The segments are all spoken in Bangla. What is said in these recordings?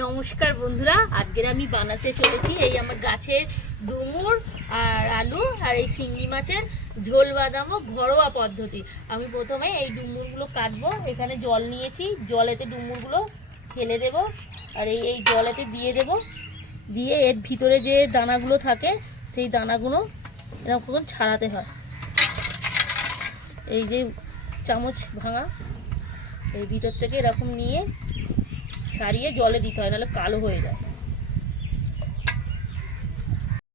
নমস্কার বন্ধুরা, আজকের আমি বানাতে চলেছি এই আমার গাছের ডুমুর আর আলু আর এই শিঙ্গি মাছের ঝোল বাদামও ঘরোয়া পদ্ধতি। আমি প্রথমে এই ডুমুরগুলো কাটবো, এখানে জল নিয়েছি, জলেতে ডুমুরগুলো ফেলে দেব আর এই এই জলেতে দিয়ে দেব। দিয়ে এর ভিতরে যে দানাগুলো থাকে, সেই দানাগুলো এরকম ছাড়াতে হয়। এই যে চামচ ভাঙা, এই ভিতর থেকে এরকম নিয়ে ছাড়িয়ে জলে দিতে হয়, নাহলে কালো হয়ে যায়।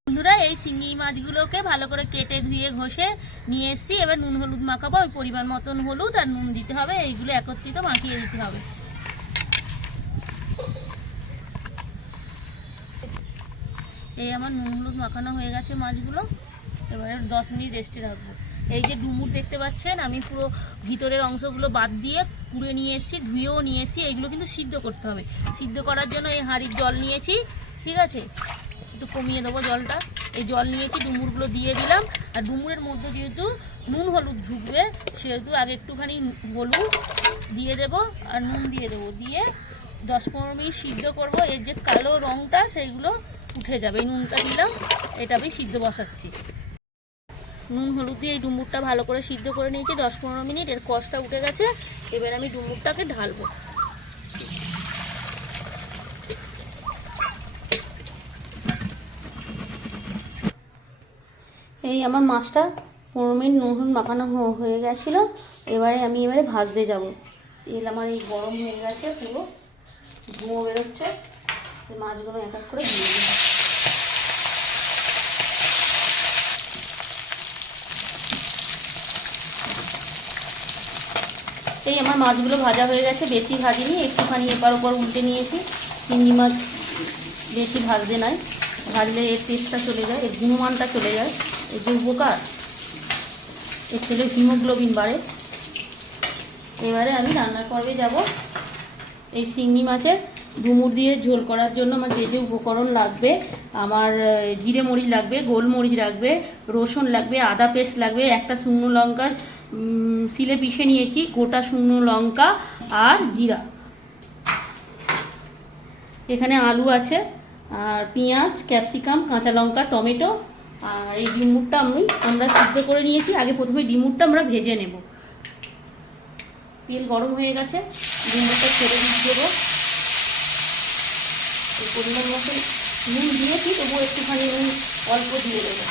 বন্ধুরা, এই শিঙি মাছগুলোকে ভালো করে কেটে ধুয়ে ঘষে নিয়ে এসেছি। এবার নুন হলুদ মাখাবো, ওই পরিমাণ মতন হলুদ আর নুন দিতে হবে। এইগুলো একত্রিত মাখিয়ে দিতে হবে। এই আমার নুন হলুদ মাখানো হয়ে গেছে মাছগুলো। এবারে দশ মিনিট রেস্টে রাখব। এই যে ডুমুর দেখতে পাচ্ছেন, আমি পুরো ভিতরের অংশগুলো বাদ দিয়ে কুড়ে নিয়ে এসেছি, ধুয়েও নিয়ে এসেছি, এইগুলো কিন্তু সিদ্ধ করতে হবে। সিদ্ধ করার জন্য এই হাঁড়ির জল নিয়েছি, ঠিক আছে? একটু কমিয়ে দেবো জলটা। এই জল নিয়েছি, ডুমুরগুলো দিয়ে দিলাম। আর ডুমুরের মধ্যে যেহেতু নুন হলুদ ঢুকবে, সেহেতু আগে একটুখানি হলুদ দিয়ে দেব, আর নুন দিয়ে দেবো। দিয়ে দশ পনেরো মিনিট সিদ্ধ করব, এর যে কালো রঙটা সেইগুলো উঠে যাবে। নুনটা দিলাম, এটা আমি সিদ্ধ বসাচ্ছি। নুন, হলুদ দিয়ে এই ডুমুরটা ভালো করে সিদ্ধ করে নিয়েছি, দশ পনেরো মিনিট, এর কষটা উঠে গেছে। এবার আমি ডুমুরটাকে ঢালবো। এই আমার মাছটা পনেরো মিনিট নুন, হলুদ মাখানো হয়ে গেছিল। এবারে আমি এবারে ভাজতে যাব। তেল আমার এই গরম হয়ে গেছে, পুরো ধুঁয়ো বেরোচ্ছে। মাছগুলো এক এক করে দিয়ে এই আমার মাছগুলো ভাজা হয়ে গেছে, বেশি ভাজিনি, একটুখানি এপার ওপর উল্টে নিয়েছি। চিংড়ি মাছ বেশি ভাজতে নাই। ভাজলে এর টেস্টটা চলে যায়, এর গুণমানটা চলে যায়। এর যে উপকার, এর থেকে হিমোগ্লোবিন বাড়ে। এবারে আমি রান্নার পর্বে যাব। এই চিংড়ি মাছের ডুমুর দিয়ে ঝোল করার জন্য আমার যে যে উপকরণ লাগবে, আমার জিরে মরিচ লাগবে, গোলমরিচ লাগবে, রসুন লাগবে, আদা পেস্ট লাগবে, একটা শুকনো লঙ্কা শিলে পিষে নিয়েছি, গোটা শুকনো লঙ্কা আর জিরা। এখানে আলু আছে, আর পেঁয়াজ, ক্যাপসিকাম, কাঁচা লঙ্কা, টমেটো, আর এই ডিমুরটা আমি, আমরা সিদ্ধ করে নিয়েছি। আগে প্রথমে ডিমুরটা আমরা ভেজে নেব। তেল গরম হয়ে গেছে ডিমুরটা ছেড়ে দিয়ে দেবো পরিমাণ মতো নুন দিয়েছি, তবুও একটুখানি নুন অল্প দিয়ে দেবো।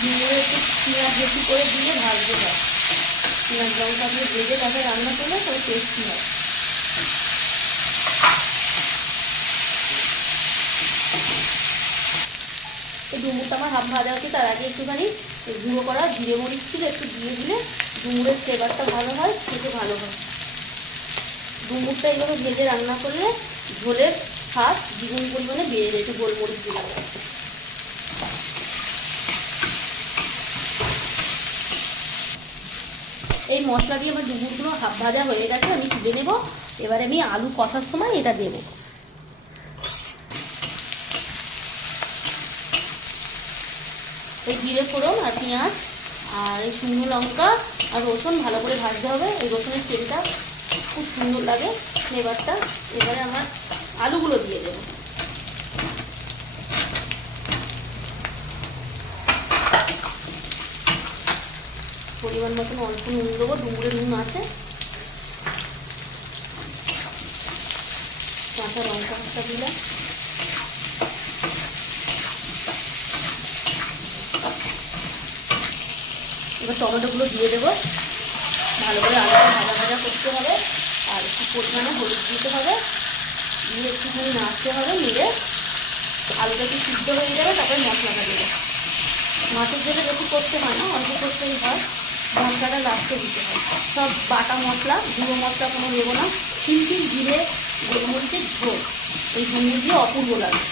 ডিমুরে একটু পেঁয়াজ বেশি করে দিয়ে ভাজতে হয় পেঁয়াজ লঙ্কা দিয়ে ভেজে তারপরে রান্না করলে তবে টেস্টি হয়। এই ডুমুরটা আমার হাফ ভাজা হচ্ছে, তার আগে একটুখানি গুঁড়ো করা জিরে মরিচ ছিল, একটু দিয়ে দিলে ডুমুরের ফ্লেভারটা ভালো হয়, খেতে ভালো হয়। ডুমুরটা এইভাবে ভেজে রান্না করলে ঝোলের স্বাদ দ্বিগুণ পরিমাণে বেড়ে যায়, একটু গোলমরিচ দিলাম এই মশলা দিয়ে আমার ডুমুরগুলো হাফ ভাজা হয়ে গেছে, আমি তুলে নেব। এবারে আমি আলু কষার সময় এটা দেবো। এই জিরে ফোড়ন আর পেঁয়াজ আর এই শুকনো লঙ্কা আর রসুন ভালো করে ভাজতে হবে। এই রসুনের তেলটা খুব সুন্দর লাগে ফ্লেভারটা এবারে আমার আলুগুলো দিয়ে দেবো। পরিমাণ মতন অল্প নুন দেবো ডুমুরে নুন আছে। কাঁচা লঙ্কা একটা দিলাম। এবার টমেটোগুলো দিয়ে দেবো। ভালো করে আলুটা ভাজা ভাজা করতে হবে, আর একটু পরিমাণে হলুদ দিতে হবে। দিয়ে একটুখানি নাড়তে হবে, নেড়ে আলুটা একটু সিদ্ধ হয়ে যাবে তারপরে মশলাটা দেবো। মাছের জন্য বেশি করতে হয় না, অল্প করতেই হয়। মশলাটা লাস্টে দিতে হয়। সব বাটা মশলা, গুঁড়ো মশলা কোনো দেবো না। সিম্পিল জিরে, গোলমরিচের ঝোল। এই ঝোল দিয়ে অপূর্ব লাগে।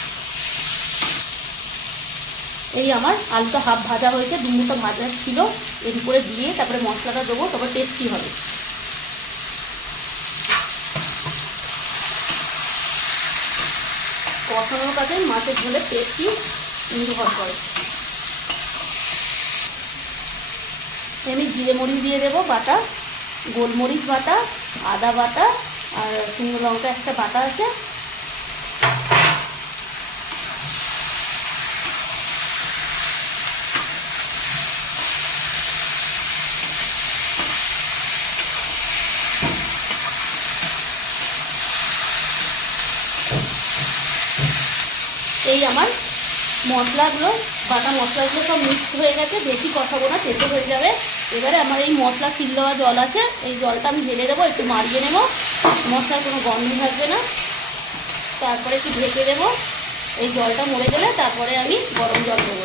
এই আমার আলুটা হাফ ভাজা হয়েছে ডুমুরটা ভাজা ছিল। এর উপরে দিয়ে তারপরে মশলাটা দেবো, তবে টেস্টি হবে। কষানোর কাজে মাছের ঝোলে টেস্টি নির্ভর করে। আমি জিরে মরিচ দিয়ে দেবো, বাটা, গোলমরিচ বাটা, আদা বাটা আর শুকনো লঙ্কা একটা বাটা আছে। এই আমার মশলাগুলো, বাটা মশলাগুলো সব মিক্সড হয়ে গেছে, বেশি কষাবো না তেতো হয়ে যাবে। এবারে আমার এই মশলা ফিল দেওয়া জল আছে, এই জলটা আমি ঢেলে দেবো, একটু মারিয়ে নেব। মশলার কোনো গন্ধ থাকবে না। তারপরে একটু ঢেকে দেবো। এই জলটা মরে গেলে তারপরে আমি গরম জল দেবো।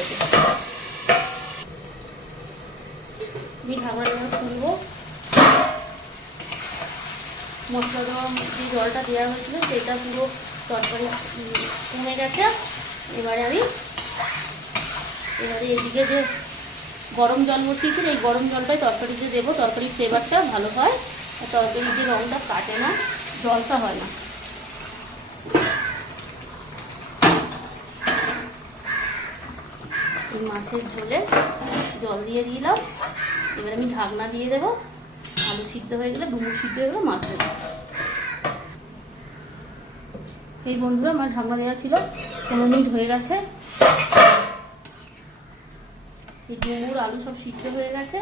আমি ঢাকনাটা খুলবো। মশলা দেওয়া, যে জলটা দেওয়া হয়েছিল, সেটা পুরো তরকারি কমে গেছে। এবারে আমি, এবারে এদিকে যে গরম জল বসিয়েছিল এই গরম জলটাই তরকারিতে দেবো। তরকারির ফ্লেভারটা ভালো হয়, আর তরকারির যে রঙটা কাটে না, জলসা হয় না। মাছের ঝোলে জল দিয়ে দিলাম। এবার আমি ঢাকনা দিয়ে দেবো। আলু সিদ্ধ হয়ে গেলে ডুমুর সিদ্ধ হয়ে গেলে মাছ দেবো। এই বন্ধুরা, আমার ঢাকনা দেওয়া ছিল। পনেরো মিনিট হয়ে গেছে। এই ডুমুর আলু সব সিদ্ধ হয়ে গেছে।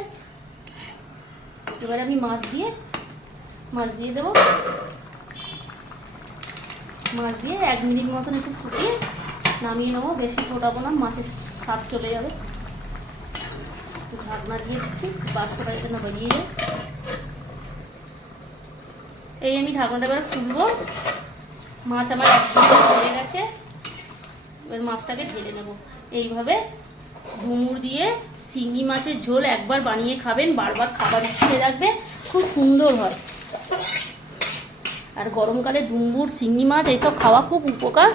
এবারে আমি মাছ দিয়ে মাছ দিয়ে দেবো। মাছ দিয়ে এক মিনিট মতন একটু ফুটিয়ে নামিয়ে নেব। বেশি ফোটাবো না, মাছের স্বাদ চলে যাবে। ঢাকনা দিয়ে দিচ্ছি বাষ্পটা যেন বেরিয়ে যায়। এই আমি ঢাকনাটা এবার খুলবো। মাছ আমার এক হয়ে গেছে। এবার মাছটাকে ঢেলে নেব। এইভাবে ঘুমুর দিয়ে শিঙি মাছের ঝোল একবার বানিয়ে খাবেন, বারবার খাবার ইচ্ছে রাখবে, খুব সুন্দর হয়। আর গরমকালে ডুমুর শিঙ্গি মাছ এইসব খাওয়া খুব উপকার।